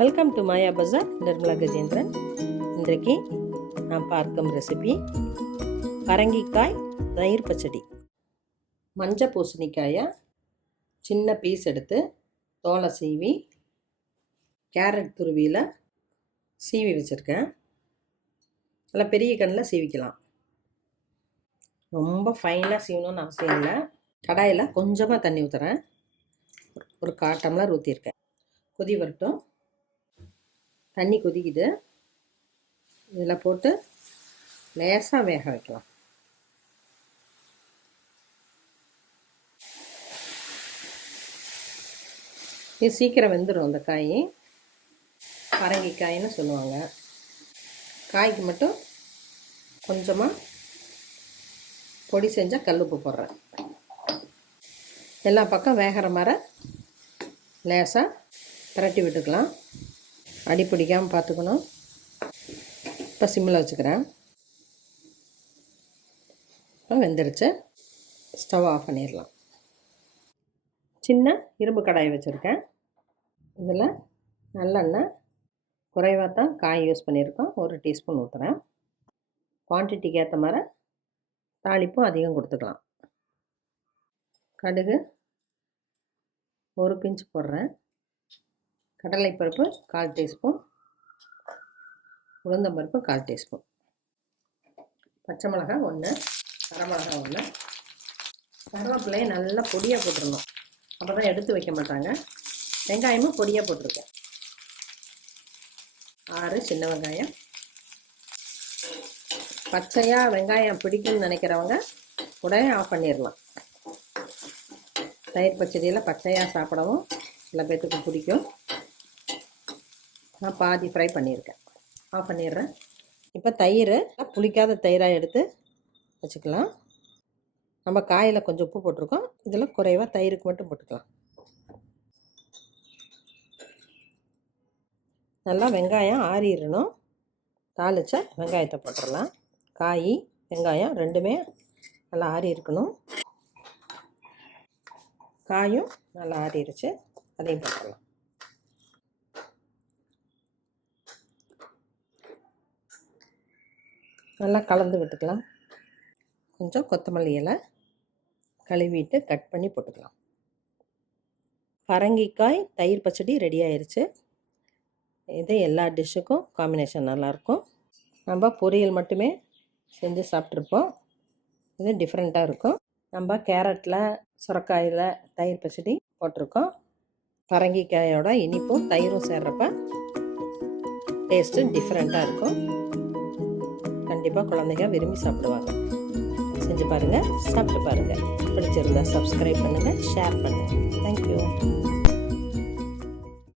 Welcome to Maya Bazaar Nirmala Gajendran இன்றைக்கு நான் பார்க்கும் ரெசிபி பரங்கிக்காய் தயிர் பச்சடி. மஞ்சள் பூசணிக்காயை சின்ன பீஸ் எடுத்து தோலை சீவி கேரட் துருவியில் சீவி வச்சுருக்கேன். நல்லா பெரிய கண்ணில் சீவிக்கலாம். ரொம்ப ஃபைனாக சீவணும்னு அவசியம் இல்லை. கடாயில் கொஞ்சமாக தண்ணி ஊற்றுறேன் ஒரு கால் டம்ளர் ஊற்றிருக்கேன் கொதி வரட்டும். தண்ணி கொதிக்குது. இதில் போட்டு லேசாக வேக வைக்கலாம். இது சீக்கிரம் வெந்துடும் அந்த காய். பரங்கிக்காயின்னு சொல்லுவாங்க. காய்க்கு மட்டும் கொஞ்சமாக பொடி செஞ்சால் கல்லுப்பு போடுறேன். எல்லா பக்கம் வேகிற மாதிரி லேசாக திரட்டி விட்டுக்கலாம். அடி பிடிக்காமல் பார்த்துக்கணும். இப்போ சிம்மில் வச்சுக்கிறேன். இப்போ வெந்துருச்சு. ஸ்டவ் ஆஃப் பண்ணிடலாம். சின்ன இரும்பு கடாய் வச்சுருக்கேன். இதில் நல்லெண்ணெய் குறைவாக தான் காய் யூஸ் பண்ணியிருக்கோம். ஒரு டீஸ்பூன் ஊற்றுறேன். குவான்டிட்டிக்கு ஏற்ற மாதிரி தாளிப்பும் அதிகம் கொடுத்துக்கலாம். கடுகு ஒரு பிஞ்சு போடுறேன். கடலைப்பருப்பு கால் டீஸ்பூன் உளுந்தம்பருப்பு கால் டீஸ்பூன். பச்சை மிளகாய் ஒன்று வரமிளகா ஒன்று கருவேப்பிலையை நல்லா பொடியாக போட்டுடணும் அப்போ தான் எடுத்து வைக்க மாட்டாங்க. வெங்காயமும் பொடியாக போட்டிருக்கேன். ஆறு சின்ன வெங்காயம். பச்சையாக வெங்காயம் பிடிக்கும்னு நினைக்கிறவங்க உடனே ஆஃப் பண்ணிடலாம். தயிர் பச்சடியில் பச்சையாக சாப்பிடவும் சில பேர்த்துக்கு பிடிக்கும். நான் பாதி ஃப்ரை பண்ணியிருக்கேன். ஆஃப் பண்ணிடுறேன். இப்போ தயிர் புளிக்காத தயிராக எடுத்து வச்சுக்கலாம். நம்ம காயில் கொஞ்சம் உப்பு போட்டிருக்கோம். இதில் குறைவாக தயிருக்கு மட்டும் போட்டுக்கலாம். நல்லா வெங்காயம் ஆறிடணும். தாளிச்சா வெங்காயத்தை போட்டுடலாம். காய் வெங்காயம் ரெண்டுமே நல்லா ஆறி இருக்கணும். காயும் நல்லா ஆறிடுச்சு. அதையும் போட்டுடலாம் நல்லா கலந்து விட்டுக்கலாம். கொஞ்சம் கொத்தமல்லி இலை கழுவிட்டு கட் பண்ணி போட்டுக்கலாம். பரங்கிக்காய் தயிர் பச்சடி ரெடி ஆயிடுச்சு இது எல்லா டிஷ்ஷுக்கும் காம்பினேஷன் நல்லாயிருக்கும் நம்ம பொரியல் மட்டுமே செஞ்சு சாப்பிட்ருப்போம். இது டிஃப்ரெண்ட்டாக இருக்கும். நம்ம கேரட்டில் சுரக்காயில் தயிர் பச்சடி போட்டிருக்கோம். பரங்கிக்காயோட இனிப்பும் தயிரும் சேர்றப்ப டேஸ்ட்டு டிஃப்ரெண்ட்டாக இருக்கும். கண்டிப்பாக குழந்தைங்க விரும்பி சாப்பிடுவாங்க. செஞ்சு பாருங்கள் சாப்பிட்டு பாருங்கள் பிடிச்சிருந்தா சப்ஸ்கிரைப் பண்ணுங்கள் ஷேர் பண்ணுங்கள் தேங்க்யூ